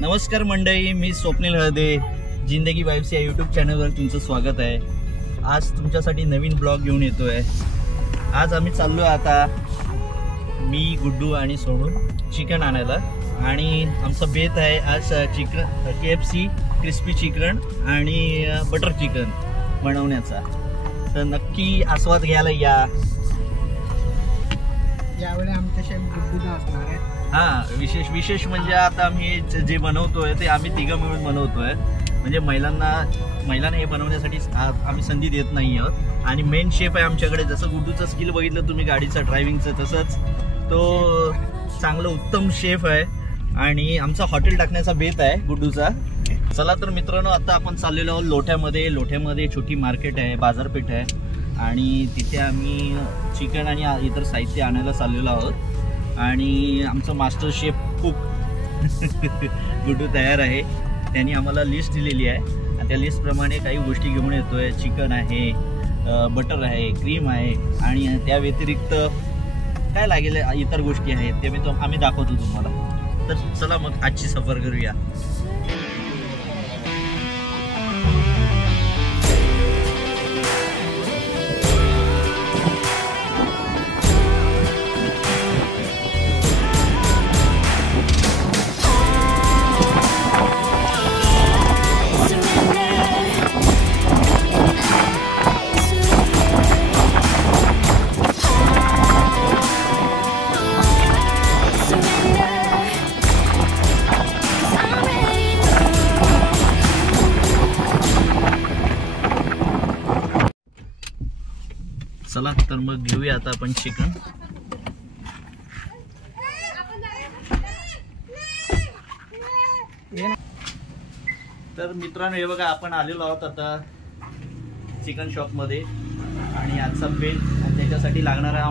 नमस्कार मंडळी, मी स्वप्नील हळदे. जिंदगी वाइब्स या यूट्यूब चॅनलवर तुमचं स्वागत आहे. आज तुमच्यासाठी नवीन ब्लॉग घेऊन येतोय. आज आम्ही चाललो आता, मी गुड्डू आणि सोनू चिकन आणायला. आणि आमचा बेत आहे आज चिकन KFC क्रिस्पी चिकन आणि बटर चिकन बनवण्याचा. तर नक्की आस्वाद घ्यायला या. यावेळी आमच्या शेफ गुड्डू असणार आहे. विशेष म्हणजे आता आम्ही जे बनवतोय ते आम्ही तिघं मिळून बनवतोय. म्हणजे महिलांना हे बनवण्यासाठी आम्ही संधी देत नाही आहोत. आणि मेन शेफ आहे आमच्याकडे. जसं गुड्डूचं स्किल बघितलं तुम्ही गाडीचं ड्रायव्हिंगचं, तसंच तो चांगलं उत्तम शेफ आहे. आणि आमचा हॉटेल टाकण्याचा बेत आहे गुड्डूचा. चला तर मित्रांनो, आता आपण चाललेलो आहोत लोठ्यामध्ये छोटी मार्केट आहे, बाजारपेठ आहे. आणि तिथे आम्ही चिकन आणि इतर साहित्य आणायला चाललेलो आहोत. आणि आमचं मास्टर शेफ कुक गुड्डू तयार आहे. त्यांनी आम्हाला लिस्ट दिलेली आहे आणि त्या लिस्टप्रमाणे काही गोष्टी घेऊन येतोय. चिकन आहे, बटर आहे, क्रीम आहे आणि त्या व्यतिरिक्त काय लागेल इतर गोष्टी आहेत ते आम्ही दाखवतो तुम्हाला. तर चला मग आजची सफर करूया. चला तर मग घेऊया आता आपण चिकन. तर मित्रांनो, हे बघा, आपण आलेलो आहोत आता चिकन शॉप मध्ये. आणि आजचा बेत आणि त्याच्यासाठी लागणारा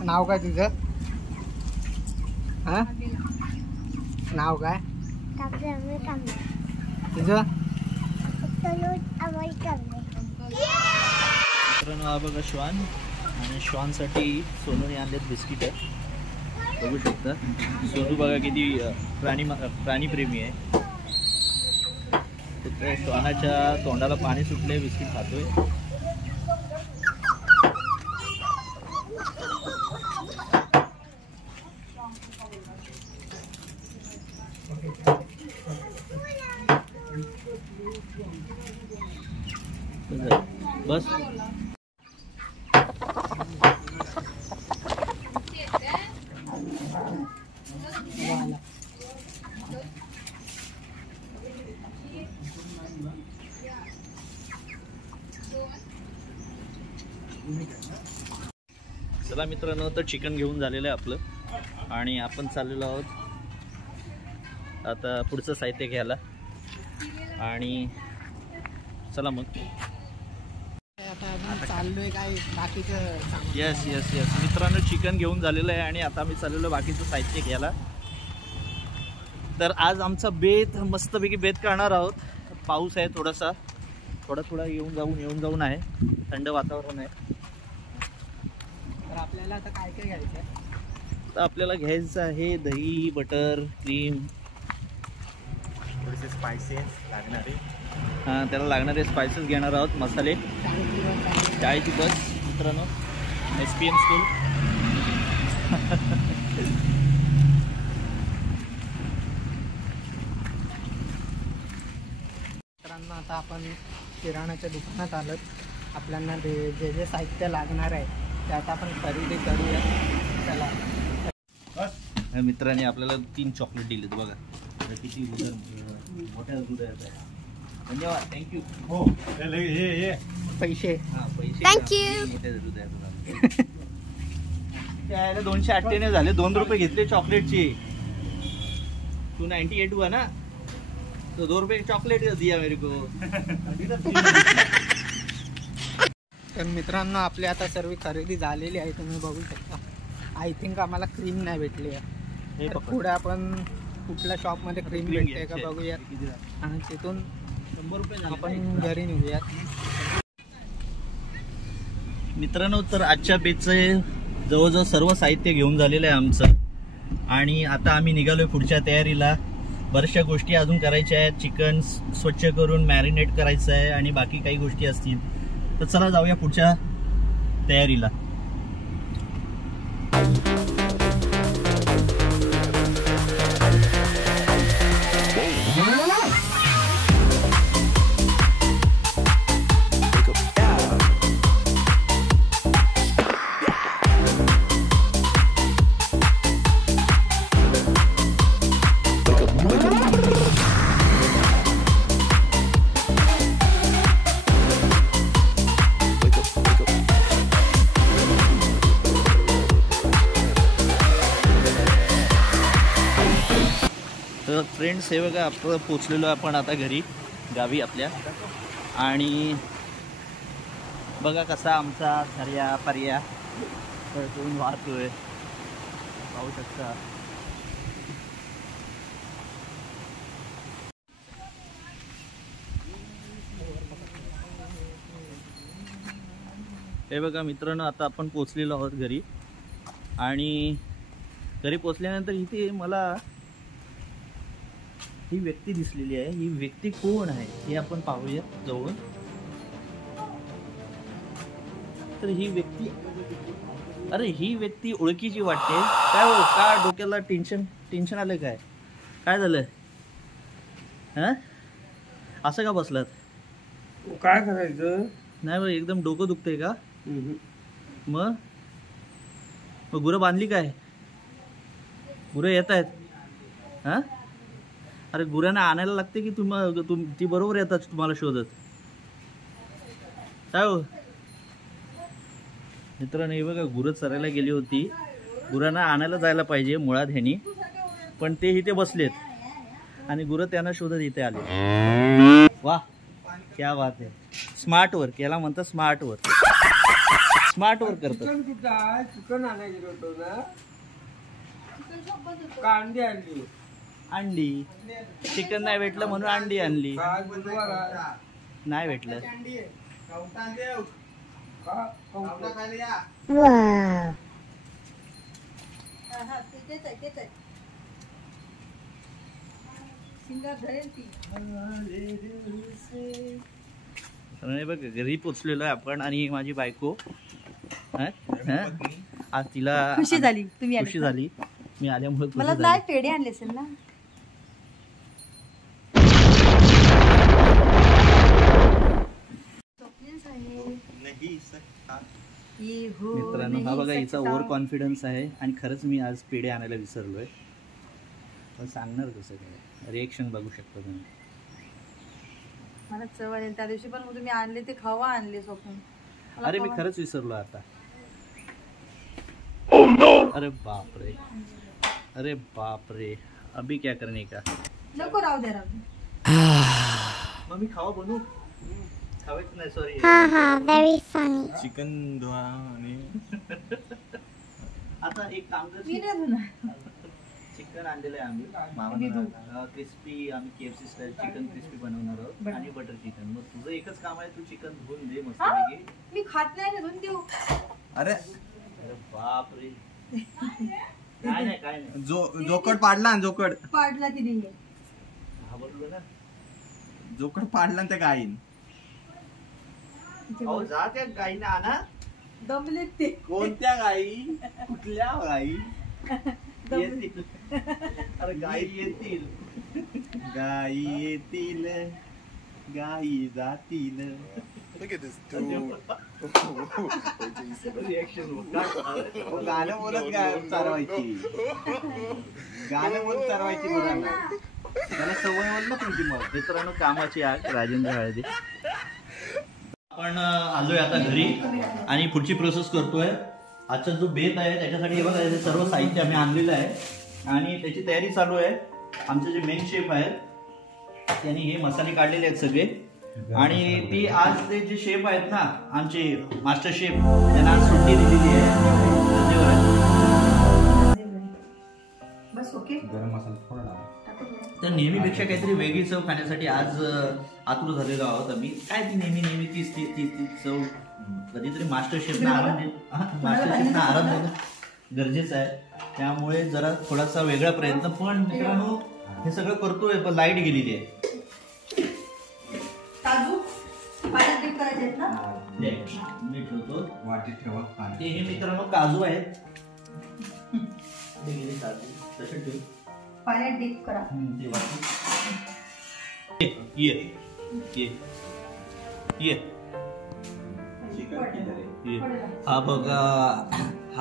नाव काय तुझं? नाव काय तुझं? मित्रांनो, हा बघा श्वान. आणि श्वानसाठी सोनूने आणलेत बिस्किट आहे, बघू शकता. सोनू बघा किती प्राणीप्रेमी आहे. तर श्वानाच्या तोंडाला पाणी सुटले, बिस्किट खातोय. बस चला मित्रांनो, तर चिकन घेऊन झालेलं आहे आपलं. आणि आपण चाललेलो आहोत आता पुढचं साहित्य घ्यायला. आणि चला मग आता चाललोय काय बाकीचं. यस मित्रांनो, चिकन घेऊन झालेलं आहे आणि आता आम्ही चाललेलो बाकीचं साहित्य घ्यायला. तर आज आमचा बेत मस्तपैकी बेत करणार आहोत. पाऊस आहे थोडा येऊन जाऊन आहे. थंड वातावरण आहे. तर आपल्याला आता काय घ्यायचं आहे? तर आपल्याला घ्यायचं आहे दही, बटर, क्रीम, थोडेसे स्पायसेस लागणारे. त्याला लागणारे स्पायसेस घेणार आहोत. मसाले 40 बस मित्रांनो. SPM school. मित्रांनो, आता आपण किराणाच्या दुकानात आलोत. आपल्याला जे साहित्य लागणार आहे ते आता आपण खरेदी करूया. चला. मित्रांनी आपल्याला 3 चॉकलेट दिलेत बघा. किती मोठ्या हृदयात आहे. धन्यवाद, थँक्यू. हो, पैसे. थँक्यू. त्याला 298 झाले. 2 रुपये घेतले चॉकलेटचे. 298 हुआ ना. तो 2 रुपये चॉकलेट दिया मेरे को. तर मित्रांनो आपली आता सर्व खरेदी झालेली आहे, तुम्ही बघू शकता. आय थिंक आम्हाला क्रीम नाही भेटली आहे. तर पुढे आपण कुठल्या शॉपमध्ये क्रीम भेटते का बघूयात आणि तिथून 100 रुपये आपण घरी निघूयात. मित्रांनो, तर आजच्या बेचचे जवळजवळ सर्व साहित्य घेऊन झालेलं आहे आमचं आणि आता आम्ही निघालोय पुढच्या तयारीला. बऱ्याचशा गोष्टी अजून करायच्या आहेत. चिकन स्वच्छ करून मॅरिनेट करायचं आहे आणि बाकी काही गोष्टी असतील. तर चला जाऊया पुढच्या तयारीला. तर फ्रेंड्स, हे बघा आपण पोचलेलो आपण आता घरी, गावी आपल्या. आणि बघा कसा आमचा झर्या पर्या तळतळून वाहतोय, पाहू शकता. हे बघा मित्रांनो, आता आपण पोचलेलो आहोत घरी. आणि घरी पोचल्यानंतर इथे मला ही व्यक्ती दिसलेली आहे. ही व्यक्ती कोण आहे हे आपण पाहूया जवळून. तर ही व्यक्ती, अरे ही व्यक्ती ओळखीची वाटते. काय हो, का डोक्याला टेन्शन आलं? काय झालं? हा, असं का बसलात? काय करायचं? नाही बरं, एकदम डोकं दुखतंय का? मग गुरं बांधली काय? गुरं येत आहेत? हा, अरे गुरांना आणायला लागते की ती बरोबर येतात तुम्हाला शोधत? काय हो मित्रांनो, हे बघा गुरं चरायला गेली होती. गुरांना आणायला जायला पाहिजे मुळात ह्यानी, पण ते इथे बसलेत आणि गुरं त्यांना शोधत इथे आले. वाह, क्या बात आहे. स्मार्ट वर्क याला म्हणतात, स्मार्ट वर्क. स्मार्ट वर्क करतात. चिकन आणायला गेलो होतो ना, कांदे आणली. अंडी, चिकन नाही भेटलं म्हणून अंडी आणली. नाही भेटलं. बघ, घरी पोचलेलो आहे आपण आणि माझी बायको. आज तिला खुशी झाली, तुम्ही खुशी झाली मी आल्यामुळे. मला नाही पेढे आणले असेल ना. मित्रांनो, हा बघा हिचा ओव्हर कॉन्फिडन्स आहे आणि खरंच मी आज पेढे आणायला विसरलोय. सांगणार कसं काय, रिएक्शन बघू शकता तुम्ही. मला चव आली त्या दिवशी, पण तुम्ही आणले ते खवा आणले स्वप्न. अरे मी खरंच विसरलो आता. अरे बाप रे, अरे बाप रे, अभी क्या करने का. नको, राहू दे. मग मी खावा बनवू? खावेच नाही, सॉरी. Very funny. चिकन धुवा आणि आता एक काम कर, चिकन आणलेलं आहे आम्ही मामाला क्रिस्पी. आम्ही KFC स्टाईल चिकन क्रिस्पी बनवणार आहोत आणि बटर चिकन. मग तुझं एकच काम आहे, तू चिकन धुवून दे मस्तपैकी. मी खात नाही ना, धुवून देऊ. अरे बाप रे. काय नाही जोकड पाडला ना, जोकड पाडला तिने. घाबरलो ना, जोकड पाडला ना त्या गाईन. अहो जा त्या गाईने आणा. दमले ते. कोणत्या गाई? कुठल्या गाई? येतील. अरे गाई येतील, गाई येतील, गाई जातील. गाणं बोलत चालवायची, गाणं बोलत चालवायची मुलांना. त्याला सवय होईल ना तुमची. मग मित्रांनो, कामाची आग राजेंद्र हळदे. आपण आलोय आता घरी आणि पुढची प्रोसेस करतोय. आजचा जो बेत आहे त्याच्यासाठी हे बघा, हे सर्व साहित्य आम्ही आणलेलं आहे आणि त्याची तयारी चालू आहे. आमचे जे मेन शेफ आहेत त्यांनी हे मसाले काढलेले आहेत सगळे. आणि ती आज ते जे शेफ आहेत ना आमचे मास्टर शेफ, त्यांना आज सुट्टी दिलेली आहे. बस ओके. गरम मसाला थोडा टाका. तर नेहमीपेक्षा काहीतरी वेगळी चव खाण्यासाठी आज आतुर झालेलो आहोत आम्ही. काय ती नेहमी तीच चव. कधीतरी मास्टर शेफना आराम देणं गरजेचं आहे. त्यामुळे जरा थोडासा वेगळा प्रयत्न. पण मित्रांनो हे सगळं करतोय पण लाईट गेलेली आहे. काजू पाण्यात dip करायचे आहेत ना? मी ठेवतो वाटीत ठेवा पाणी. हे मित्रांनो काजू आहेत. ते गेले काजू तसे ठेव. पाण्यात dip करा. ते वाटी. ये हा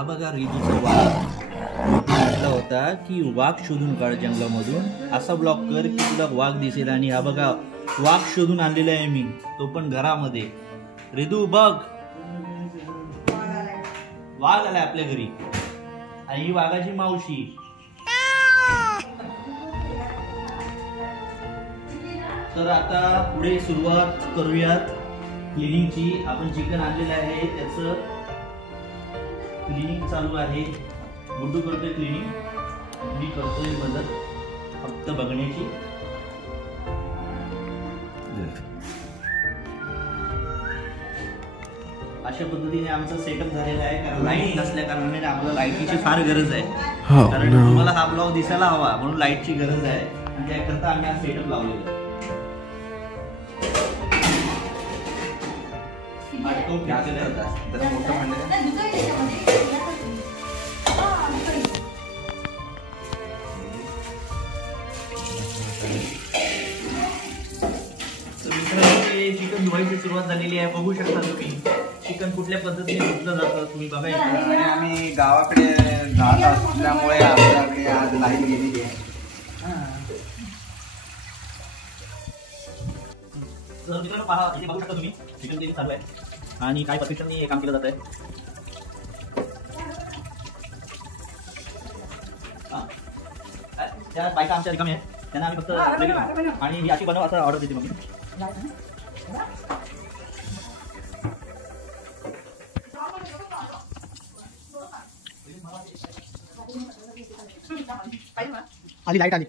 बघा रिदूचा वाघ म्हटला होता की वाघ शोधून काढ जंगलामधून. असा ब्लॉक कर की तुला वाघ दिसेल. आणि हा बघा वाघ शोधून आणलेला आहे मी, तो पण घरामध्ये. रिदू बघ, वाघ आलाय आपल्या घरी. आणि ही वाघाची मावशी. तर आता पुढे सुरुवात करूयात क्लिनिंगची. आपण चिकन आणलेलं आहे, त्याचं क्लिनिंग चालू आहे. गुड्डू करतोय क्लिनिंग, मी करतोय मदत फक्त बघण्याची. अशा पद्धतीने आमचा सेटअप झालेला आहे. कारण लाईट नसल्या कारणाने आम्हाला लाईटची फार गरज आहे. कारण तुम्हाला हा ब्लॉग दिसायला हवा म्हणून लाईटची गरज आहे. आणि त्याकरता आम्ही हा सेटअप लावलेला आहे. मोठं भांडं चिकन धुवायची सुरुवात झालेली आहे. बघू शकता तुम्ही चिकन कुठल्या पद्धतीने धुतलं जातं तुम्ही बघा. आणि आम्ही गावाकडे राहत असल्यामुळे आमच्याकडे आज लाईट गेलेली आहे. तर मित्रांनो पहा, इथे बघू शकता तुम्ही चिकन क्लिनिंग चालू आहे आणि काय परफेक्शननी काम केलं जात आहे. त्या बायका आमच्या रिकामी आहेत, त्यांना आम्ही फक्त आणि ही अशी बनव असं ऑर्डर देते. मग आली लाईट आली.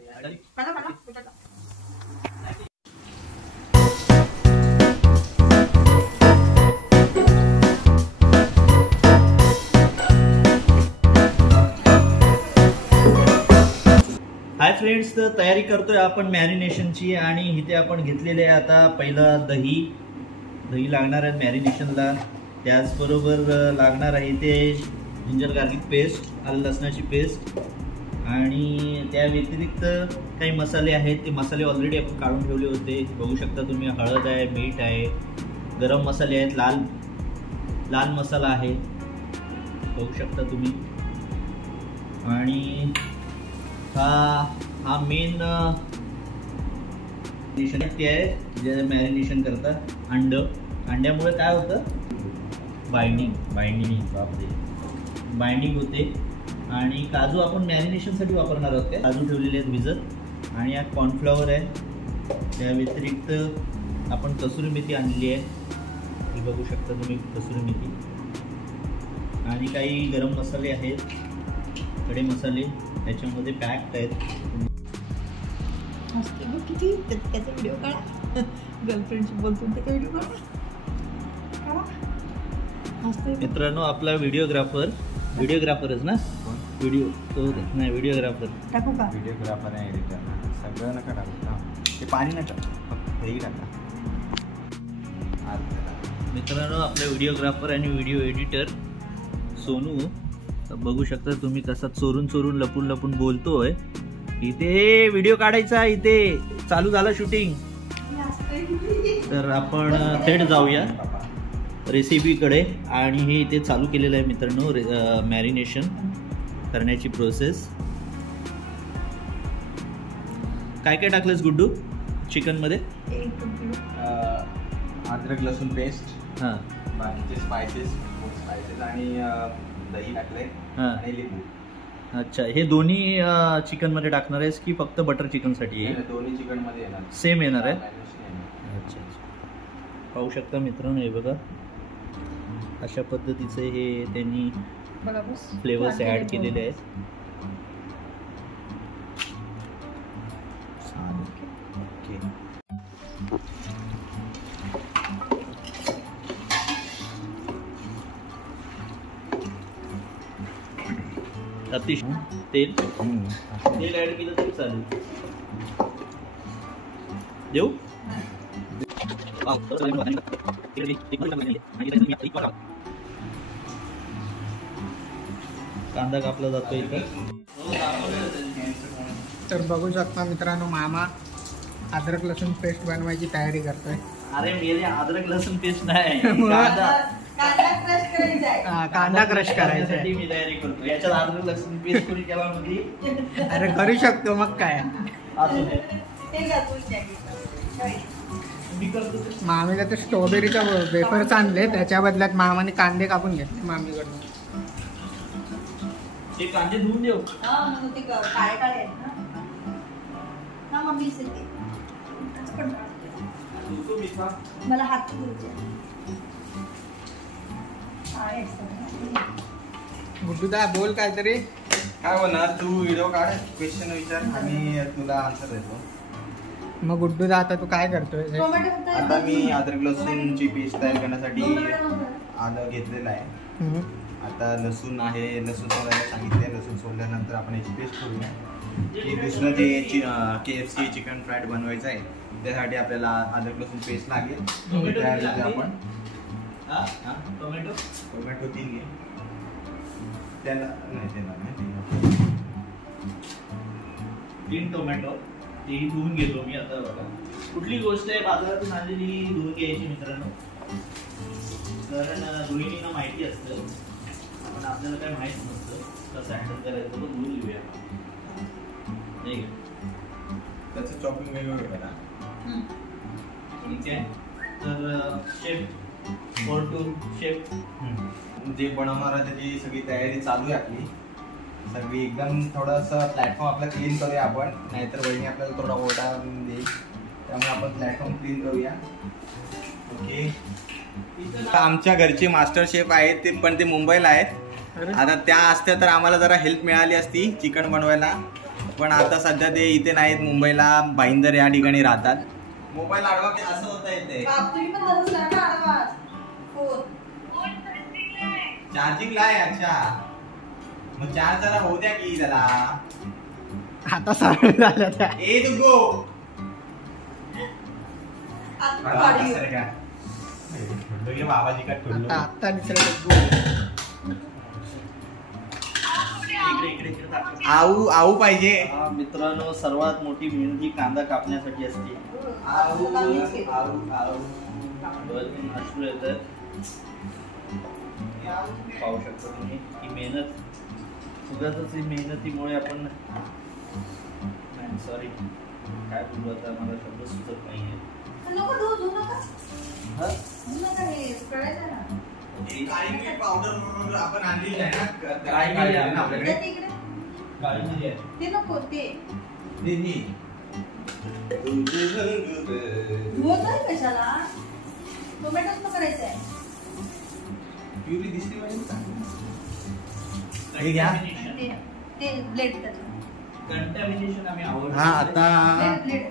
हाय फ्रेंड्स, तर तयारी करतोय आपण मॅरिनेशनची. आणि इथे आपण घेतलेले आहे आता पहिला दही लागणार आहे मॅरिनेशनला. त्याचबरोबर लागणार आहे ते जिंजर गार्लिक पेस्ट, आलं लसणाची पेस्ट. आणि त्या व्यतिरिक्त काही मसाले आहेत, ते मसाले ऑलरेडी आपण काढून ठेवले होते. बघू शकता तुम्ही, हळद आहे, मीठ आहे, गरम मसाले आहेत, लाल मसाला आहे, बघू शकता तुम्ही. आणि हा मेन ते आहे जे मॅरिनेशन करतात. अंड्यामुळे काय होतं, बाइंडिंग होते. आणि काजू आपण मॅरिनेशनसाठी वापरणार आहोत. काय काजू ठेवलेले आहेत भिजत. आणि यात कॉर्नफ्लॉवर आहे. त्या व्यतिरिक्त आपण कसुरी मेथी आणलेली आहे, ही बघू शकता तुम्ही, कसुरी मेथी. आणि काही गरम मसाले आहेत, खडे मसाले त्याच्यामध्ये पॅक्ड आहेत. किती त्याचा व्हिडिओ काढा, गर्लफ्रेंडशी बोलतो त्याचा व्हिडिओ काढा. मित्रांनो आपला व्हिडिओग्राफरच ना, व्हिडिओग्राफर टाकू का? व्हिडिओग्राफर आहे, एडिटर, सगळं नका टाकू. ते पाणी नका, फक्त हेही टाका. मित्रांनो आपला व्हिडिओग्राफर आणि व्हिडिओ एडिटर सोनू, बघू शकता तुम्ही कसा चोरून लपून बोलतोय. इथे व्हिडिओ काढायचा, इथे चालू झालं शूटिंग. तर आपण थेट जाऊया रेसिपीकडे. आणि हे इथे चालू केलेलं आहे मित्रांनो मॅरिनेशन करण्याची प्रोसेस. काय काय टाकलंस गुड्डू चिकनमध्ये? अद्रक लसूण पेस्ट, हां, बाकीचे स्पायसेस आणि दही टाकले आणि लिंबू. अच्छा, हे दोन्ही चिकन मध्ये टाकणार आहेस की फक्त बटर चिकन साठी आहे? दोन्ही चिकन मध्ये येणार. सेम येणार आहे. आहे. अच्छा अच्छा, पाहू शकता मित्रांनो, हे बघा अशा पद्धतीचे हे त्यांनी फ्लेवर्स ऍड केलेले आहेत. अतिशय तेल ऍड केलं तरी चालेल. देऊ कांदा कापला जातो इथं. तर बघू शकता मित्रांनो, मामा अद्रक लसूण पेस्ट बनवायची तयारी करतोय. अरे मेरे अद्रक लसूण पेस्ट नाही, कांदा क्रश करायचा साठी मी तयारी करतो. याच्यात अद्रक लसूण पेस्ट कोणी केला मध्ये? अरे करू शकतो, मग काय. असू दे. मामीला तर स्ट्रॉबेरीचा वेफर्स आणले, त्याच्या बदल्यात मामाने कांदे कापून घेतले मामीकडून. ते कांदे धुवून देऊ. काळे काळे आहेत ना मम्मी, मला हात गुड्डूदा बोल काहीतरी. काय होणार, तू व्हिडिओ काढ, क्वेश्चन विचार, आम्ही तुला आन्सर देतो. मग गुड्डूदा आता तू काय करतोय? आता मी अद्रक लसूणची पेस्ट तयार करण्यासाठी आलं घेतलेलं आहे. आता लसूण आहे, लसूण सोलायला सांगितले. लसूण सोडल्यानंतर आपण याची पेस्ट करूया. हे दुसरं जे KFC चिकन फ्राईड बनवायचं आहे, त्यासाठी आपल्याला अद्रक लसूण पेस्ट लागेल. तयार करतो आपण. टोमॅटो 3 घे. त्याला नाही 3 टोमॅटो तेही धुवून घेतो मी. आता बघा, कुठली गोष्ट आहे बाजारातून आलेली धुवून घ्यायची मित्रांनो, कारण गृहिणींना माहिती असतं, पण आपल्याला काय माहित नसतं कसं हँडल करायचं. तो धुवून घेऊया. नाही त्याचं चॉपिंग वेगवेगळं करा. ठीक आहे. तर शेफ शेफ जे बनवणार आहे त्याची सगळी तयारी चालू आहे आपली. सगळी एकदम थोडंसं प्लॅटफॉर्म आपला क्लीन करूया आपण, नाहीतर वहिनी आपल्याला थोडा ओरडा देईल. त्यामुळे आपण प्लॅटफॉर्म क्लीन करूया. ओके. आमच्या घरचे मास्टर शेफ आहेत ते, पण ते मुंबईला आहेत. आता त्या असत्या तर आम्हाला जरा हेल्प मिळाली असती चिकन बनवायला, पण आता सध्या ते इथे नाहीत, मुंबईला भाईंदर या ठिकाणी राहतात. मोबाईल आडवा असं होता येते. चार्जिंग लाय. अच्छा, मग चार्ज जरा होऊ द्या की त्याला. आता सरळ झाल्या त्या. ए तुगो बाबाजी का ठेवलं. आता आऊ आऊ पाहिजे. मित्रांनो, सर्वात मोठी मेहनती कांदा कापण्यासाठी असते. आऊ आऊ आऊ अश्रू येतात. पाहू शकता तुम्ही ही मेहनत. उगाचच ही मेहनतीमुळे आपण, सॉरी काय बोलू आता, मला शब्द सुचत नाहीये. पावडर आपण आणलेली आहे ना आपल्याकडे. ते नको ते कशाला टोमॅटोच न करायचं आहे. प्युरी दिसली पाहिजे. ते ब्लेड कंटॅमिनेशन आम्ही आवडतो. हा आता ब्लेड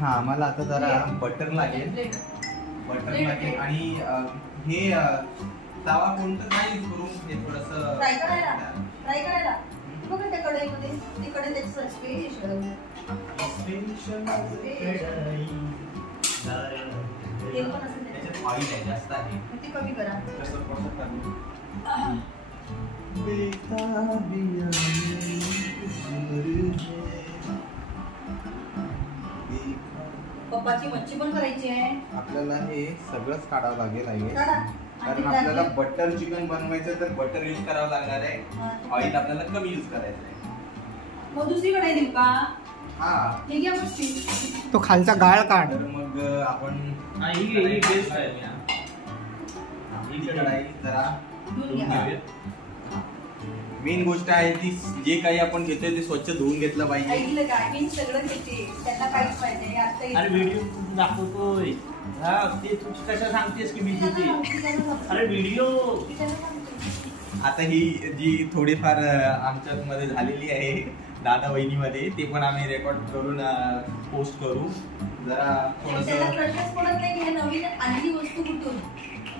हा मला आता जरा बटर लागेल. बटर लागेल आणि हे तवा कोणतं काय यूज करू? हे थोडंसं फ्राय करायला बघा त्या कढईमध्ये. ते कढई त्याचं स्पेशल तेल पण असेल त्याच्यात ऑइल आहे जास्त आहे. ते कमी करा. पप्पाची मच्छी पण करायची आहे. आपल्याला हे सगळंच काढावं लागेल आहे, काढा. कारण आपल्याला बटर चिकन बनवायचं तर बटर यूज करावं लागणार आहे. ऑइल आपल्याला कमी यूज करायचं आहे. मग दुसरीकडे देऊ का? हा, हे घ्या मच्छी. तो खालचा गाळ काढ. तर मग आपण ही बेस्ट आहे. ही कढाई जरा धुवून घ्या. मेन गोष्ट आहे ती जे काही आपण घेतोय ते स्वच्छ धुवून घेतलं पाहिजे. ऐकलं का मी सगळं घेते त्यांना काहीच पाहिजे आता अरे व्हिडिओ दाखवतोय हा ते तू कशा सांगतेस की मी घेते. अरे व्हिडिओ आता ही जी थोडीफार आमच्या मध्ये झालेली आहे दादा वहिनीमध्ये ते पण आम्ही रेकॉर्ड करून पोस्ट करू. जरा त्याला थोडस प्रश्नच पडत नाही की हे नवीन आणली वस्तू कुठून.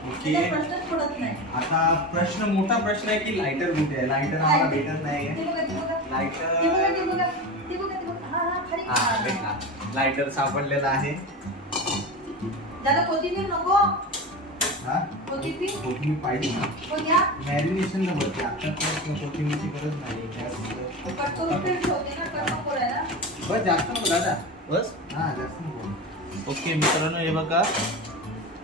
ओके. त्याला प्रश्नच पडत नाही. आता मोठा प्रश्न आहे की लायटर कुठे आहे. लायटर आम्हाला भेटत नाही. ते बघा, ते बघा. लायटर ते बघा, ते बघा. ते बघा, ते बघा. हा, खाली. हा भेटला. लायटर सापडलेला आहे. दादा कोथिंबीर नको. हा कोथिंबीर पाहिजे ना. हो घ्या. मॅरिनेशनला बघते आता कोथिंबीरची गरज नाही. कट करून ठेवते ना, कट नको करायला. बस जास्त नको दादा. बस हा जास्त नको. ओके मित्रांनो हे बघा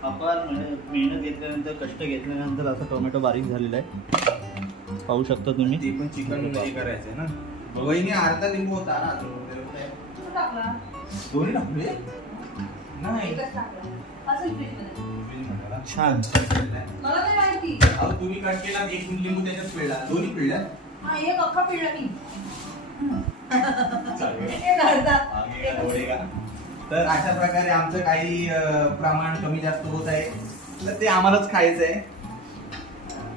आपण मेहनत घेतल्यानंतर कष्ट घेतल्यानंतर आता टोमॅटो बारीक झालेला आहे पाहू शकता तुम्ही. ते पण चिकन हे करायचंय ना. वहिनी अर्धा लिंबू होता ना. कुठं टाकला? दोन्ही टाकले नाही. एकच टाकला. असेल फ्रीजमध्ये. छान. मला नाही माहिती. अहो तुम्ही कट केला एक लिंबू त्याच्यात पिळला. दोन्ही पिळल्या. हा एक अख्खा पिळला मी. चालेल. एक अर्धा. आवडे का? तर अशा प्रकारे आमचं काही प्रमाण कमी जास्त होत आहे तर ते आम्हालाच खायचं आहे.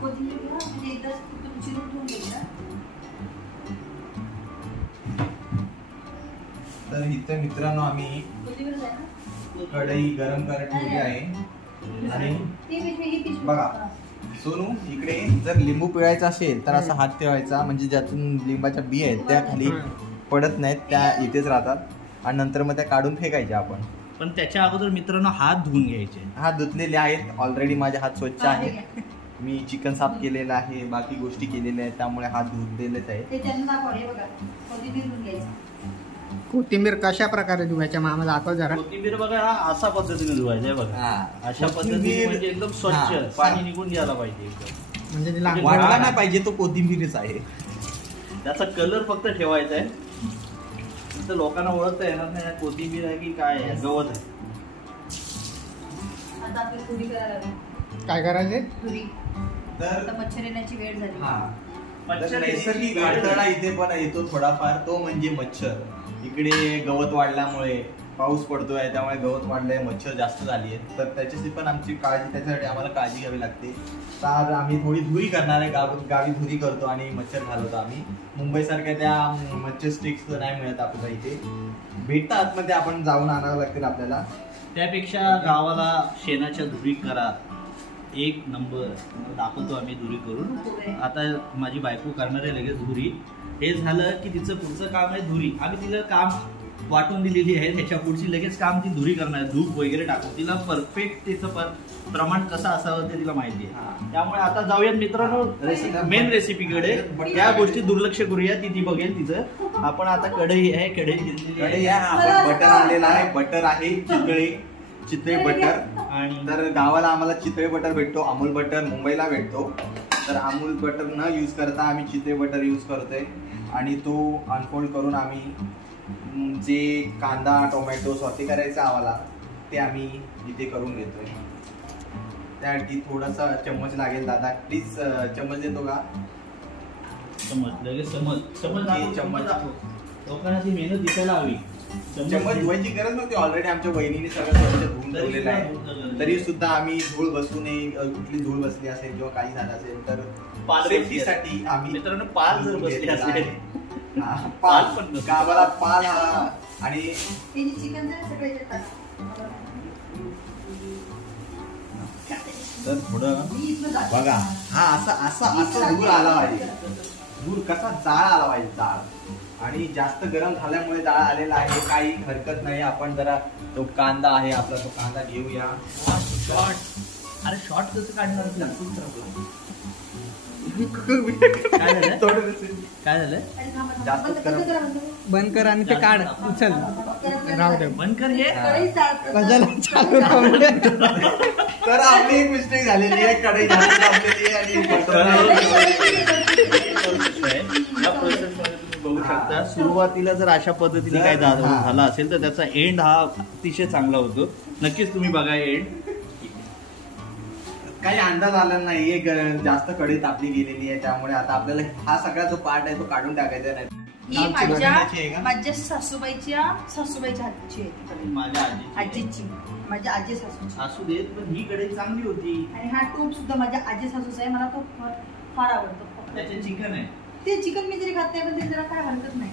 कोथिंबीर घ्या, म्हणजे एकदाच तुम्ही चिरून ठेवून घ्यायचा. तर इथं मित्रांनो आम्ही कोथिंबीर आहे ना? कढई गरम करत ठेवली आहे आणि ती पिशवी, ही पिशवी. बघा सोनू इकडे जर लिंबू पिळायचा असेल तर असा हात ठेवायचा म्हणजे ज्यातून लिंबाच्या बी आहेत त्या खाली पडत नाहीत, त्या इथेच राहतात आणि नंतर मग त्या काढून फेकायच्या आपण. पण त्याच्या अगोदर मित्रांनो हात धुवून घ्यायचे. हात धुतलेले आहेत ऑलरेडी. माझे हात स्वच्छ आहेत. मी चिकन साफ केलेलं आहे, बाकी गोष्टी केलेल्या आहेत त्यामुळे हात धुतलेलेच आहेत. ते त्यांना दाखवा. हे बघा कोथिंबीर धुवून घ्यायची. कोथिंबीर कशा प्रकारे धुवायच्या मामा दाखव जरा. कोथिंबीर बघा हा अशा पद्धतीने धुवायचं आहे बघा. अशा पद्धतीने म्हणजे एकदम स्वच्छ पाणी निघून द्यायला पाहिजे एकदम. म्हणजे तिला वाढला नाही पाहिजे तो कोथिंबीरच आहे. त्याचा कलर फक्त ठेवायचा आहे. तर लोकांना ओळखता येणार नाही कोथिंबीर आहे की काय आहे, गवत आहे. आता आपली पुरी करायला लागली. काय करायचे? पुरी. तर आता मच्छर येण्याची वेळ झाली. तर नैसर्गिक अडथळा इथे पण येतो थोडाफार, तो म्हणजे मच्छर. इकडे गवत वाढल्यामुळे पाऊस पडतोय त्यामुळे गवत वाढलंय, मच्छर जास्त झाली आहे. तर त्याच्याशी पण आमची काळजी, त्याच्यासाठी आम्हाला काळजी घ्यावी लागते. तर आम्ही थोडी धुरी करणार आहे. गावी धुरी करतो आणि मच्छर घालवतो आम्ही. मुंबईसारख्या त्या मच्छर स्टिक्स नाही मिळत आपल्याला इथे. भेटतात आतमध्ये आपण जाऊन आणावं लागतील आपल्याला. त्यापेक्षा गावाला शेणाच्या धुरी करा, एक नंबर. दाखवतो आम्ही धुरी करून. आता माझी बायको करणार आहे लगेच धुरी. हे झालं की तिचं पुढचं काम आहे धुरी. आम्ही तिला काम वाटून दिलेली आहे, त्याच्या पुढची लगेच काम ती धुरी करणार. धूप वगैरे टाकून तिला परफेक्ट त्याचं प्रमाण कसं असावं ते तिला माहिती आहे. त्यामुळे आता जाऊयात मित्रांनो मेन रेसिपीकडे. त्या गोष्टी दुर्लक्ष करूया, ती बघेल तिचं. आपण आता कढई आहे, कढई घेतलेली आहे. बटर आणलेला आहे. बटर आहे चितळे बटर. आणि तर गावाला आम्हाला चितळे बटर भेटतो, अमूल बटर मुंबईला भेटतो. तर अमूल बटर न यूज करता आम्ही चितळे बटर यूज करतोय आणि तो अनफोल्ड करून आम्ही जे कांदा टोमॅटो सॉटे करायचं आम्हाला ते आम्ही इथे करून घेतोय. त्यासाठी थोडासा चम्मच लागेल. दादा प्लीज चम्मच देतो का? समज लगेच चम्मच दाखव. लोकांना ती मेहनत दिसायला हवी. चम्मच धुवायची गरज नव्हती. ऑलरेडी आमच्या वहिनीने सगळं स्वच्छ धुवून ठेवलेलं आहे. तरी सुद्धा आम्ही धूळ बसू नये, कुठली धूळ बसली असेल किंवा काही झालं असेल तर सेफ्टीसाठी आम्ही मित्रांनो पाल जर बसली असेल पाल पण गावाला पाल हा. आणि चिकन तर थोडं बघा हा असा धूळ आला पाहिजे. धूळ कसा जाळ आला पाहिजे, जाळ. आणि जास्त गरम झाल्यामुळे जाळ आलेला आहे, काही हरकत नाही. आपण जरा तो कांदा आहे आपला, तो कांदा घेऊया. शॉर्ट. अरे शॉर्ट कसं काढणार? काय झालं? जास्त बंद कर आणि ते काढ. उचल राहू दे. बंद कर. हे तर आपली एक मिस्टेक झालेली आहे. कढई झालेली आहे बघू शकता. सुरुवातीला जर अशा पद्धतीने काही झाला असेल तर त्याचा एंड हा अतिशय चांगला होतो. नक्कीच तुम्ही बघा एंड. काही अंदाज आला नाहीये जास्त कढई तापली गेलेली आहे, त्यामुळे आता आपल्याला हा सगळा जो पार्ट आहे तो काढून टाकायचा नाही. ही बनवण्याची आहे का? माझ्या सासूबाईच्या हातची आहे ती कढई. माझ्या आजीची, माझ्या आजी सासूची. असू देत, पण ही कढई चांगली होती. आणि हा टूप सुद्धा माझ्या आजी सासूचा आहे. मला तो फार आवडतो. त्याचे चिकन आहे. ते चिकन मी जरी खात नाही, पण ते जरा काय हरकत नाही.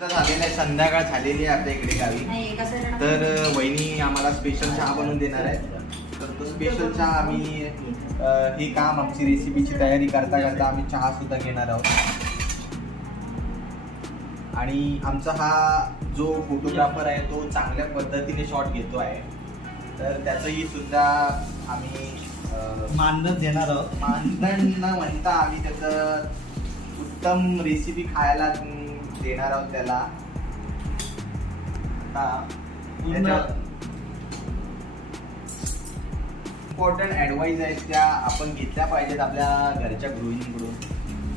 झालेला आहे, संध्याकाळ झालेली आहे आपल्या इकडे गावी. नाही एका साईडला तर वहिनी आम्हाला स्पेशल चहा बनवून देणार आहे. तर तो स्पेशल चहा आम्ही हे काम आमची रेसिपीची तयारी करता करता आम्ही चहा सुद्धा घेणार आहोत. आणि आमचा हा जो फोटोग्राफर आहे तो चांगल्या पद्धतीने शॉट घेतो आहे, तर त्याचंही सुद्धा आम्ही मानधन देणार आहोत. मानधन न म्हणता आम्ही त्याचं उत्तम रेसिपी खायला देणार आहोत त्याला. इम्पॉर्टंट ऍडवाइस आहेत त्या आपण घेतल्या पाहिजेत आपल्या घरच्या गृहिणींकडून.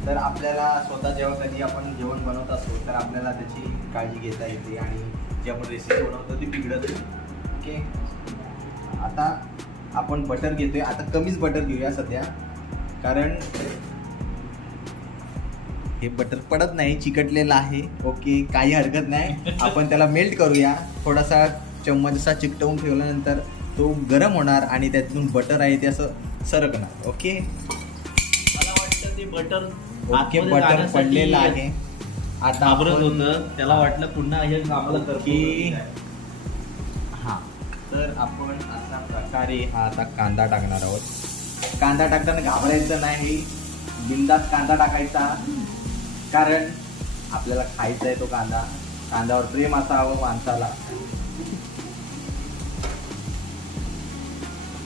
तर आपल्याला स्वतः जेव्हा कधी आपण जेवण बनवत असतो तर आपल्याला त्याची काळजी घेता येते आणि जी आपण रेसिपी बनवतो ती बिघडत नाही. ओके, आता आपण बटर घेतोय. आता कमीच बटर घेऊया सध्या, कारण हे बटर पडत नाही, चिकटलेलं आहे. ओके, काही हरकत नाही. आपण त्याला मेल्ट करूया. थोडासा चम्मच असा चिकटवून ठेवल्यानंतर तो गरम होणार आणि त्यातून बटर आहे ते असं सरकणार. ओके, मला वाटतं ते बटर ओके, बटर पडलेलं आहे. आता घाबरत होतं, त्याला वाटलं पुन्हा हे आम्हाला की हा, तर आपण अशा प्रकारे हा आता कांदा टाकणार आहोत. कांदा टाकताना घाबरायचं नाही, बिंदास कांदा टाकायचा, कारण आपल्याला खायचा आहे तो कांदा. कांद्यावर प्रेम असावं माणसाला.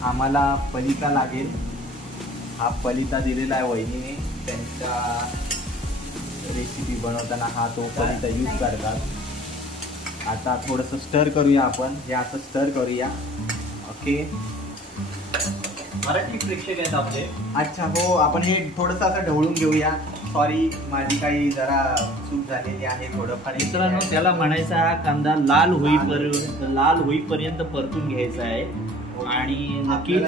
आम्हाला पलिता लागेल. हा पलिता दिलेला आहे वहिनीने, त्यांच्या रेसिपी बनवताना हा तो पलिता यूज करतात. आता थोडंसं स्टर करूया आपण, हे असं स्टर करूया. ओके, मराठी प्रेक्षक आहेत आपले. अच्छा, हो, आपण हे थोडंसं असं ढवळून घेऊया. सॉरी, माझी काही जरा चूक झालेली आहे थोडंफार. मित्रांनो, त्याला म्हणायचा हा कांदा लाल होईपर्यंत परतून घ्यायचा आहे. आणि नक्कीच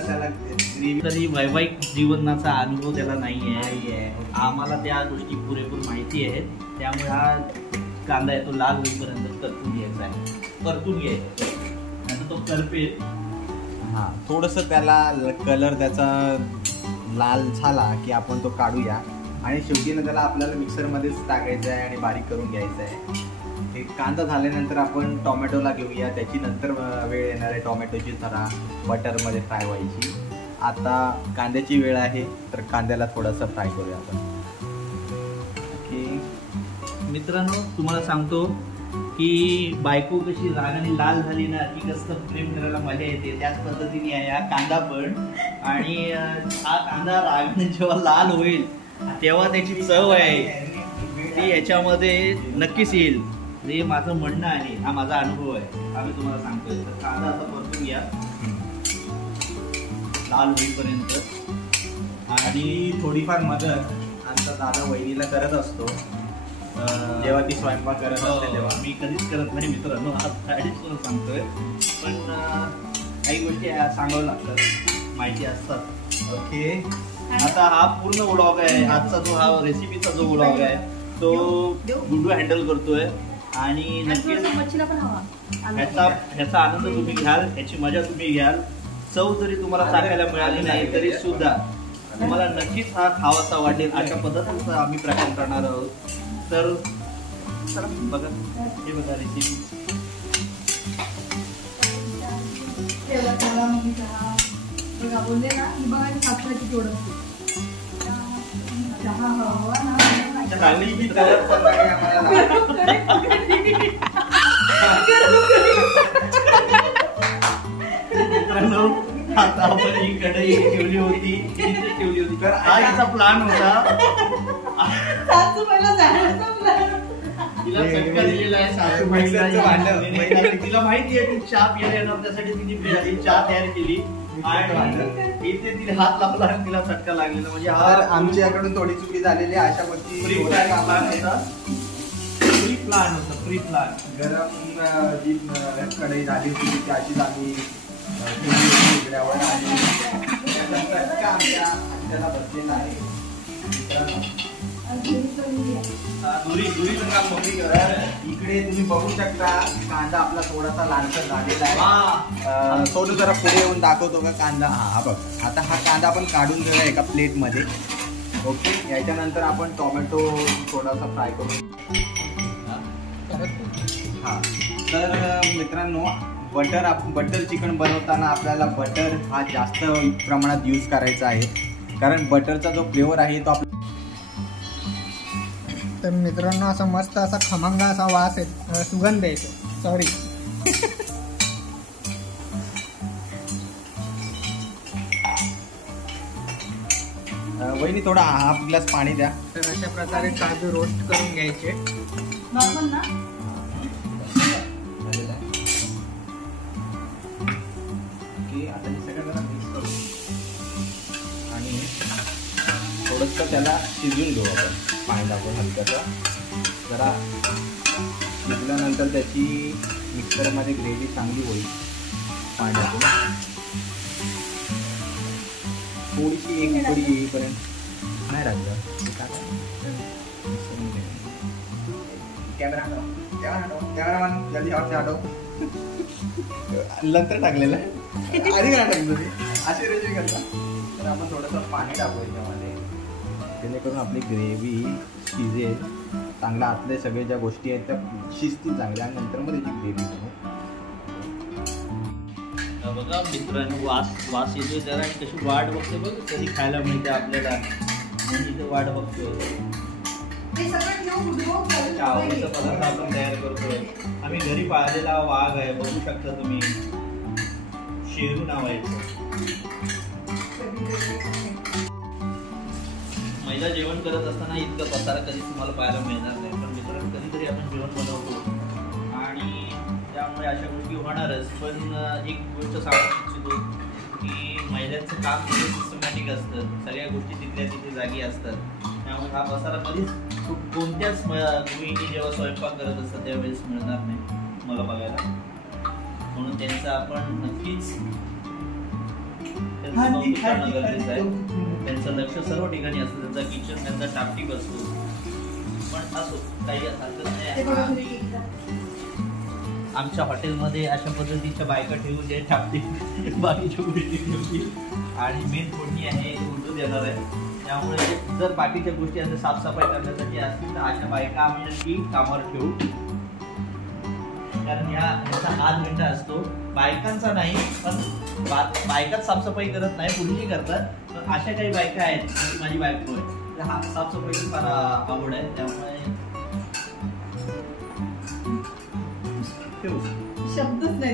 तरी वैवाहिक जीवनाचा अनुभव त्याला नाही आहे. आम्हाला त्या गोष्टी पुरेपूर माहिती आहेत, त्यामुळे हा कांदा आहे तो लाल होईपर्यंत परतून घ्यायचा आहे. परतून घ्यायचा आता तो करपेल. हा, थोडंसं त्याला कलर त्याचा लाल झाला की आपण तो काढूया आणि शेवटी त्याला आपल्याला मिक्सरमध्येच टाकायचं आहे आणि बारीक करून घ्यायचं आहे. हे कांदा झाल्यानंतर आपण टोमॅटोला घेऊया. त्याची नंतर वेळ येणार आहे टोमॅटोची जरा बटरमध्ये फ्राय व्हायची. आता कांद्याची वेळ आहे, तर कांद्याला थोडंसं फ्राय करूया आपण. ओके मित्रांनो, तुम्हाला सांगतो की बायको कशी रागाने लाल झाली ना की कसं प्रेम करायला मजा येते, त्याच पद्धतीने आहे हा कांदा पण. आणि हा कांदा रागाने जेव्हा लाल होईल तेव्हा त्याची चव आहे ती याच्यामध्ये नक्कीच येईल. हे माझं म्हणणं आहे, हा माझा अनुभव आहे, आम्ही तुम्हाला सांगतोय. तर कांदा आता परतून घ्या लाल होईपर्यंत. आणि थोडीफार मदत आमचा दादा वहिनीला करत असतो जेव्हा ती स्वयंपाक करत असते तेव्हा. मी कधीच करत नाही मित्रांनो, हा ॲडिशनल सांगतोय. पण काही गोष्टी सांगावं लागतात, माहिती असतात. ओके, आता हा पूर्ण व्लॉग आहे आजचा, जो हा रेसिपीचा जो व्लॉग आहे तो गुड्डू हँडल करतोय. आणि नक्कीच मच्छीला पण हवा ह्याचा आनंद तुम्ही घ्याल, ह्याची मजा तुम्ही घ्याल. चव जरी तुम्हाला चाखायला मिळाली नाही तरी सुद्धा तुम्हाला नक्कीच हा खावासा वाटेल. अशा पद्धतीचा आम्ही प्रकार करणार आहोत. तर चला बघा, हे बघा रेसिपी. बोलले ना की बघा साखरेची जोड असते. चहा हवा ना मित्रांनो, आता आपण ही कढई ठेवली होती, इथे ठेवली होती. तर हा याचा प्लॅन होता. तिला चटका दिलेला आहे सासूबाईला. तिला माहिती आहे ती चहा प्यायला येणार, त्यासाठी तिने चहा तयार केली आणि इथे तिने हात लावला आणि तिला चटका लागलेला. म्हणजे हा आमच्याकडून थोडी चुकी झालेली आहे. अशा गोष्टी प्री प्लॅन होता. प्री प्लॅन गरम जी कढई झाली होती ती अशीच आम्ही उघड्यावर आणि बनवायला बसलेला आहे मित्रांनो. दुरी पण काम मोठी इकडे तुम्ही बघू शकता कांदा आपला थोडासा लालसर झालेला आहे. सोनू जरा पुढे येऊन दाखवतो का कांदा. हा बघ, आता हा कांदा आपण काढून घेऊया एका प्लेटमध्ये. ओके, याच्यानंतर आपण टोमॅटो थोडासा फ्राय करून. हा तर मित्रांनो, बटर चिकन बनवताना आपल्याला बटर हा जास्त प्रमाणात यूज करायचा आहे, कारण बटरचा जो फ्लेवर आहे तो आपला. तर मित्रांनो असा मस्त असा खमंग असा वास आहे, सुगंध येतो. सॉरी. वहिनी थोडा हाफ ग्लास पाणी द्या. तर अशा प्रकारे काजू रोस्ट करून घ्यायचे. नॉर्मल ना? आता हे सगळं जरा मिक्स करू आणि थोडंसं त्याला शिजवून घेऊ आपण. पाणी टाकून हलक्याचं जरा शिजल्यानंतर त्याची मिक्सरमध्ये ग्रेव्ही चांगली होईल. पाणी टाकून थोडीशी एक उकळी येईपर्यंत नाही राहिलं. कॅमेरामॅन जल्दी हटव. नंतर टाकलेलं आहे, आधी काय टाकलं ते अशी रेसिपी करता. तर आपण थोडंसं पाणी टाकू याच्यामध्ये, जेणेकरून आपली ग्रेव्ही शिजेल चांगला. आतले सगळे ज्या गोष्टी आहेत त्या शिजतील चांगल्या आणि नंतर मग त्याची ग्रेव्ही बनवू. बघा मित्रांनो, वास येतोय जरा आणि कशी वाट बघते बघ, कधी खायला मिळते आपल्याला. म्हणजे वाट बघतोय. आवडीचा पदार्थ आपण तयार करतोय. आम्ही घरी पाळलेला वाघ आहे, बघू शकता तुम्ही. शेरू नाव आहे. महिला जेवण करत असताना इतकं पसारा कधीच तुम्हाला पाहायला मिळणार नाही. पण मित्रांनो, कधीतरी आपण जेवण बनवतो आणि त्यामुळे अशा गोष्टी होणारच. पण एक गोष्ट सांगू इच्छितो की महिलांचं काम तिथे सिस्टमॅटिक असतं. सगळ्या गोष्टी तिथल्या तिथे जागी असतात. त्यामुळे हा पसारा कधीच कोणत्याच गृहिणी जेव्हा स्वयंपाक करत असतात त्यावेळेस मिळणार नाही मला बघायला. म्हणून त्यांचं आपण नक्कीच कौतुक करणं गरजेचं आहे. त्यांचं लक्ष सर्व ठिकाणी असतं. त्यांचा किचन त्यांचा टापटीप असतो. पण असो, काही हरकत नाही. आमच्या हॉटेलमध्ये अशा पद्धतीच्या बायका ठेवून जे टापटीप बाकीच्या गोष्टी ठेवतील आणि मेन फोडणी आहे उलटून देणार आहे. त्यामुळे जर बाकीच्या गोष्टी असं साफसफाई करण्यासाठी असतील तर अशा बायका आम्ही नक्की कामावर ठेवू. कारण ह्याचा हात मिनिट असतो बायकांचा नाही, पण बायकाच साफसफाई करत नाही, पुरुषही करतात. पण अशा काही बायका आहेत, माझी बायको आहे, तर हा साफसफाईची फार आवड आहे. त्यामुळे ठेवू. शब्दच नाही.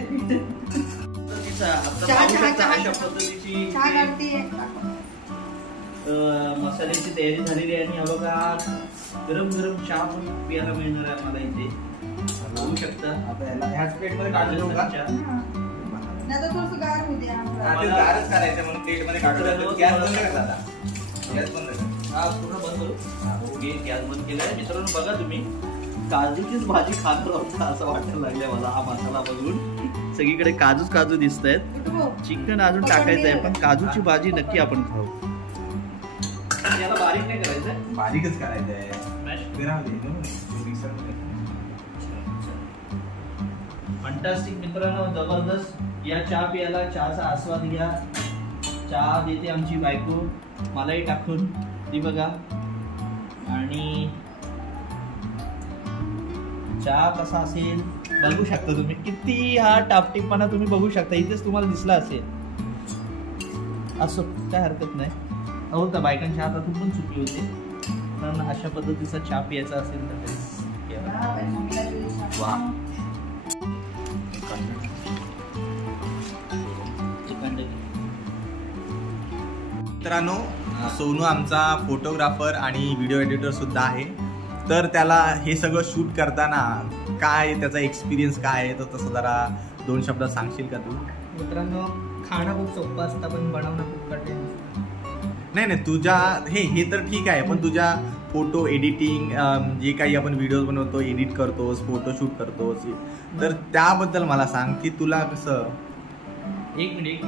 अशा पद्धतीची मसाल्याची तयारी झालेली आहे. आणि बघा, गरम गरम चहा पण प्यायला मिळणार आहे मला इथे. बघू शकता. आता याला ह्याच प्लेटमध्ये काढून का? गारच करायचं म्हणून प्लेटमध्ये काढून. गॅस बंद करा आता. गॅस बंद करा. हा पूर्ण बंद करू. ओके, गॅस बंद केलाय. मित्रांनो बघा, तुम्ही काजूचीच भाजी खात राहता असं वाटायला लागलंय मला हा मसाला बघून. सगळीकडे काजूच काजू दिसत आहेत. चिकन अजून टाकायचं आहे, पण काजूची भाजी नक्की आपण खाऊ. याला बारीक नाही करायचंय, बारीकच करायचंय. फंटास्टिक मित्रांनो, जबरदस्त. या चहा प्यायला, चहाचा आस्वाद घ्या. चहा देते आमची बायको मलाही टाकून, ती बघा. आणि चहा कसा असेल बघू शकता तुम्ही. किती हा टापटीपणा तुम्ही बघू शकता. इथेच तुम्हाला दिसला असेल. असो, काय हरकत नाही. अहो, त्या बायकांच्या हातातून पण चुकी होते. कारण अशा पद्धतीचा चहा प्यायचा असेल तर वा. मित्रांनो, सोनू आमचा फोटोग्राफर आणि व्हिडिओ एडिटर सुद्धा आहे. तर त्याला हे सगळं शूट करताना काय त्याचा एक्सपिरियन्स काय आहे, तर तसं जरा 2 शब्द सांगशील का तू? मित्रांनो, खाणं खूप सोपं असतं पण बनवणं खूप कठीण असतं. नाही, तुझ्या हे तर ठीक आहे, पण तुझ्या फोटो एडिटिंग, जे काही आपण व्हिडिओ बनवतो, एडिट करतोस, फोटो शूट करतोस, तर त्याबद्दल मला सांग की तुला कसं. एक मिनिट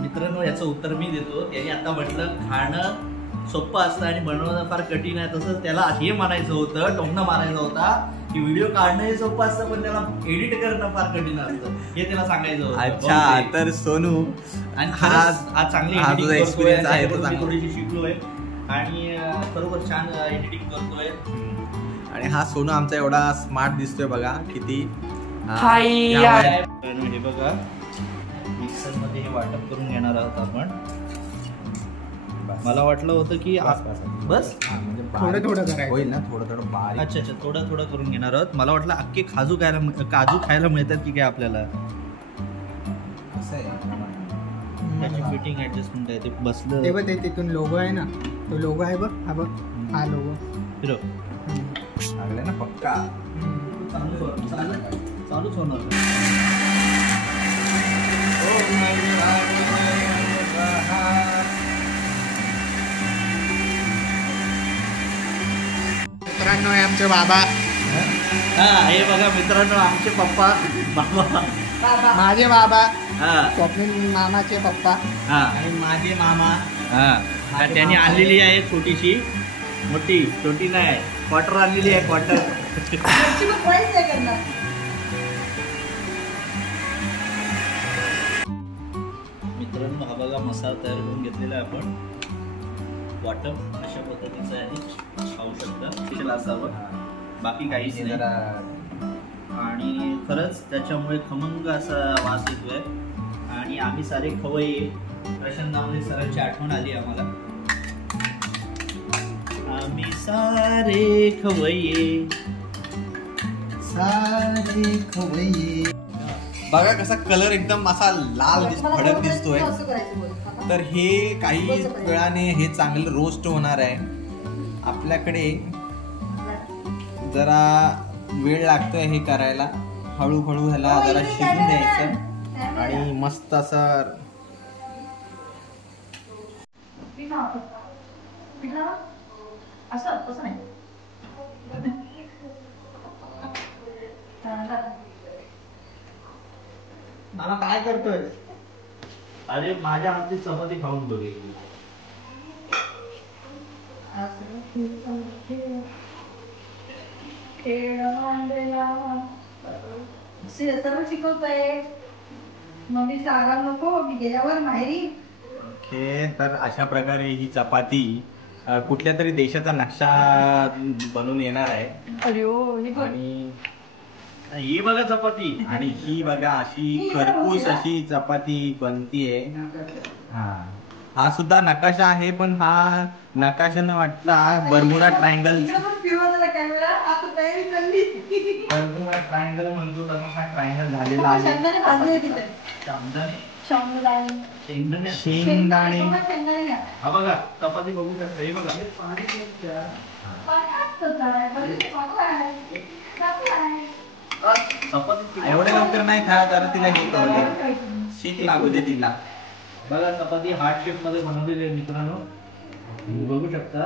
मित्रांनो, याचं उत्तर मी देतो. त्याने आता म्हटलं खाणं सोपं असतं आणि बनवणं फार कठीण आहे. तसंच त्याला हे म्हणायचं होतं, टोमणं मारायचं होता की व्हिडिओ काढणं हे सोपं असतं पण त्याला एडिट करणं फार कठीण असतं, हे त्याला सांगायचं होतं. अच्छा, तर सोनू आणि आज चांगली एक्सपिरियन्स आहे तो चांगला. थोडीशी शिकलोय आणि बरोबर छान एडिटिंग करतोय. आणि हा सोनू आमचा एवढा स्मार्ट दिसतोय बघा किती. हे बघा मिक्सर मध्ये हे वाटप करून घेणार आहोत आपण. मला वाटलं होतं की बस थोडं करायचं होईल ना, थोडं बारीक. अच्छा थोडं करून घेणार आहोत. मला वाटलं अख्खे काजू खायला मिळतात की काय आपल्याला. असं आहे त्याची फिटिंग ऍडजस्टमेंट आहे ते बसलं. ते बघ, ते तिथून लोगो आहे ना, तो लोगो आहे बघ, हा बघ, हा लोगो फिरव. लागले ना पक्का. चालूच होणार. मित्रांनो हे आमचे बाबा. हा हे बघा मित्रांनो, आमचे पप्पा बाबा, माझे बाबा, हा स्वप्नील मामाचे पप्पा हा आणि माझे मामा. हा त्यांनी आणलेली आहे छोटीशी, मोठी छोटी नाही, क्वार्टर आणलेली आहे, क्वार्टर. मित्रांनो हा बघा मसाला तयार करून घेतलेला आहे आपण. वाटप अशा पद्धतीचं आहे, खाऊ शकता असावं, बाकी काहीच नाही. आणि खरंच त्याच्यामुळे खमंग असा वास येतोय. आणि आम्ही सारे खवय्ये, प्रशांत नामदेव सरांची आठवण आली आम्हाला. आम्ही सारे खवय्ये. बघा कसा कलर एकदम असा लाल भडक दिसतोय. तर हे काही वेळाने हे चांगलं रोस्ट होणार आहे. आपल्याकडे जरा वेळ लागतोय हे करायला. हळूहळू ह्याला जरा शिजून द्यायचं आणि मस्त असा मला काय करतोय? अरे माझ्या हातची चपाती खाऊन बघे. सर्व शिकवतोय मग मी सांगा नको मी गेल्यावर माहेरी. ओके, तर अशा प्रकारे ही चपाती कुठल्या तरी देशाचा नक्षा बनून येणार आहे. आणि ही बघा चपाती, आणि ही बघा अशी खरपूस अशी चपाती बनतीये. हा सुद्धा नकाशा आहे, पण हा नकाशानं वाटला बर्मुडा ट्रायंगल. बर्मुडा ट्रायंगल म्हणतो तर हा ट्रायंगल झालेला आहे. शेंगदाणे. हा बघा चपाती बघू शकता. हे बघा चपाती एवढ्या लवकर नाही खा, जरा तिला हे करू, शीत लागू दे तिला. बघा चपाती हार्ट शेप मध्ये बनवलेली आहे मित्रांनो, बघू शकता.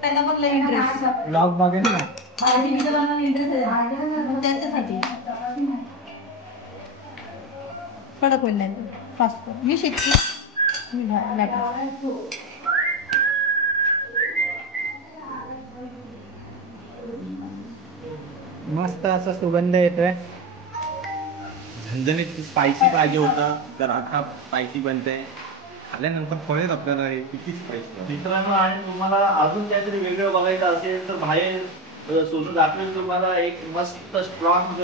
त्यांना पण लई इंटरेस्ट. ब्लॉग बघेन ना. त्याच्यासाठी कडक होईल नाही फास्ट. मी शिकते. मस्त असा सुगंध येतोय. झणझणीत स्पायसी पाहिजे होता, तर आता स्पायसी बनते. खाल्ल्यानंतर कळेल आपल्याला हे किती स्पायसी. मित्रांनो, आणि तुम्हाला अजून काहीतरी वेगळं बघायचं असेल तर बाहेर सोनू दाखवेल तुम्हाला एक मस्त स्ट्रॉंग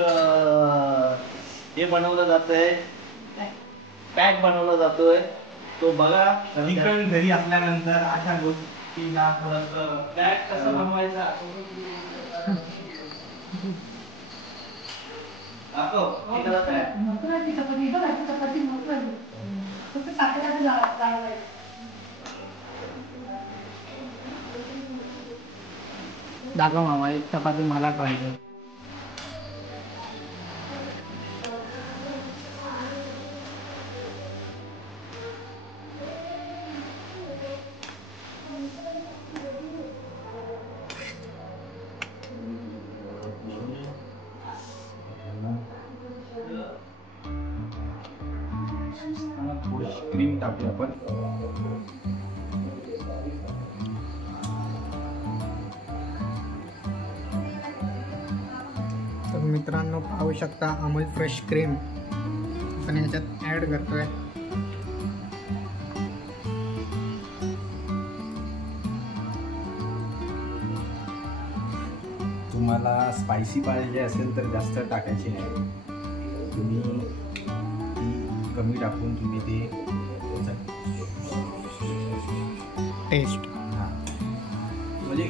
हे बनवलं जातंय, पॅक बनवला जातोय, तो बघा. चिकन घरी असल्यानंतर अशा गोष्टीला थोडंसं पॅक कसा बनवायचा दाखव. दाखव मामा, एक चपाती मला पाहिजे. थोडीशी क्रीम टाकूया आपण. तर मित्रांनो पाहू शकता अमूल फ्रेश क्रीम आपण याच्यात ॲड करतोय. तुम्हाला स्पायसी पाहिजे असेल तर जास्त टाकायची नाही, तुम्ही ती कमी टाकून तुम्ही ते टेस्ट हां म्हणजे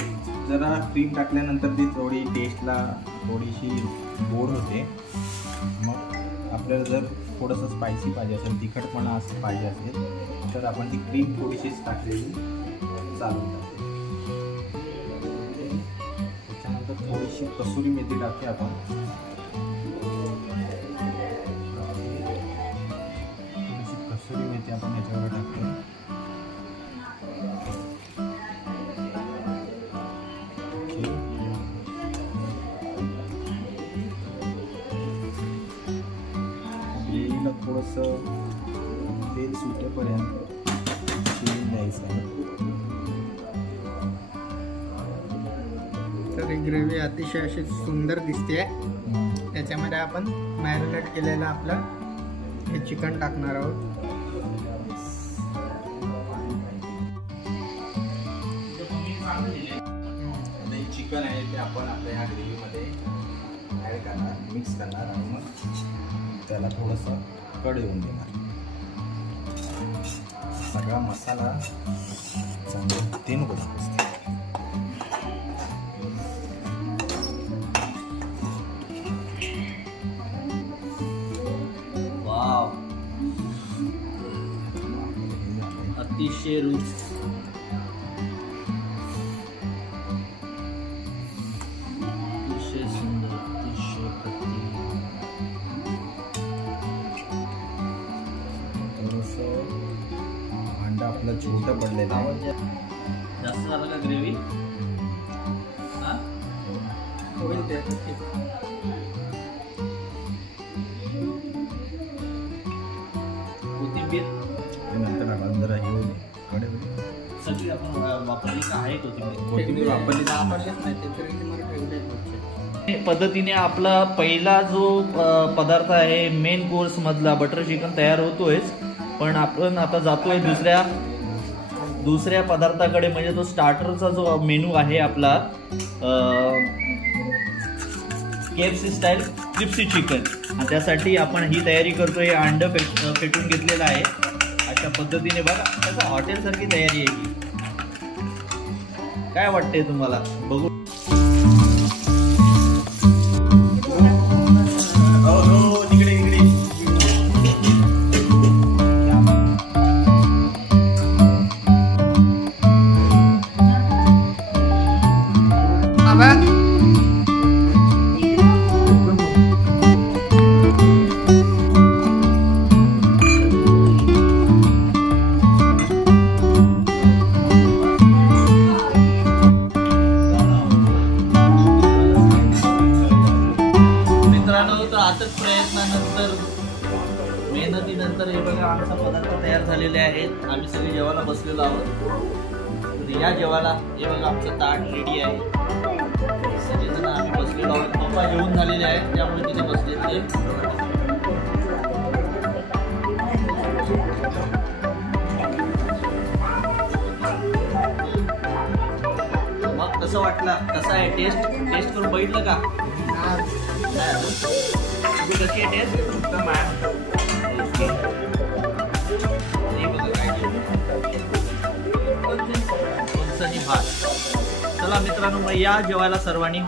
जरा क्रीम टाकल्यानंतर ती थोडी टेस्टला थोडीशी गोड होते. मग आपल्याला जर थोडंसं स्पायसी पाहिजे असेल, तिखटपणा असं पाहिजे असेल तर आपण ती क्रीम थोडीशीच टाकलेली चालून जाते. त्याच्यानंतर थोडीशी कसुरी मेथी टाकते आपण. थोडीशी कसुरी मेथी आपण याच्यावर टाकतो. थोडंसं तेल सुटेपर्यंत शिजून द्यायचं आहे. तर ही ग्रेव्ही अतिशय अशी सुंदर दिसते. त्याच्यामध्ये आपण मॅरिनेट केलेलं आपलं हे चिकन टाकणार आहोत. हे चिकन आहे ते आपण आपल्या ह्या ग्रेव्हीमध्ये ॲड करणार, मिक्स करणार आणि मग त्याला थोडंसं कड येऊन देणार. सगळा मसाला चांगला ते नको वाव, अतिशय रुच. अतिशय सुंदर, अतिशय प्रतिम. अंडा आपलं छोटं पडलेलं आहे. जास्त झालं का ग्रेव्ही? होईल ते. कोथिंबीर नंतर आपण जरा हे होईल कडे सगळी आपण वापरली का आहे कोथिंबीर वापरली पद्धतीने आपला पहिला जो पदार्थ आहे मेन कोर्स मधला बटर चिकन तयार होतोयच. पण आपण आता जातोय दुसऱ्या पदार्थाकडे, म्हणजे तो स्टार्टरचा जो मेनू आहे आपला KFC स्टाईल क्रिस्पी चिकन. आणि त्यासाठी आपण ही तयारी करतोय. अंड फेटून घेतलेलं आहे अशा पद्धतीने. बघा त्याचा हॉटेलसारखी तयारी आहे ही. काय वाटतंय तुम्हाला बघू? मेहनतीनंतर हे बघा आमचा पदार्थ तयार झालेले आहेत. आम्ही सगळे जेवायला बसलेलो आहोत. तर या जेवायला हे बघा आमचं ताट रेडी आहे. सगळेजण आम्ही बसलेलो आहोत. पप्पा जेवून झालेले आहेत त्यामुळे तिथे बसलेले. मग कसं वाटलं? कसं आहे टेस्ट करून बघितलं का? कशी आहे टेस्ट? उत्तम आहे. भात. चला मित्रांनो, मग या जेवायला सर्वांनी.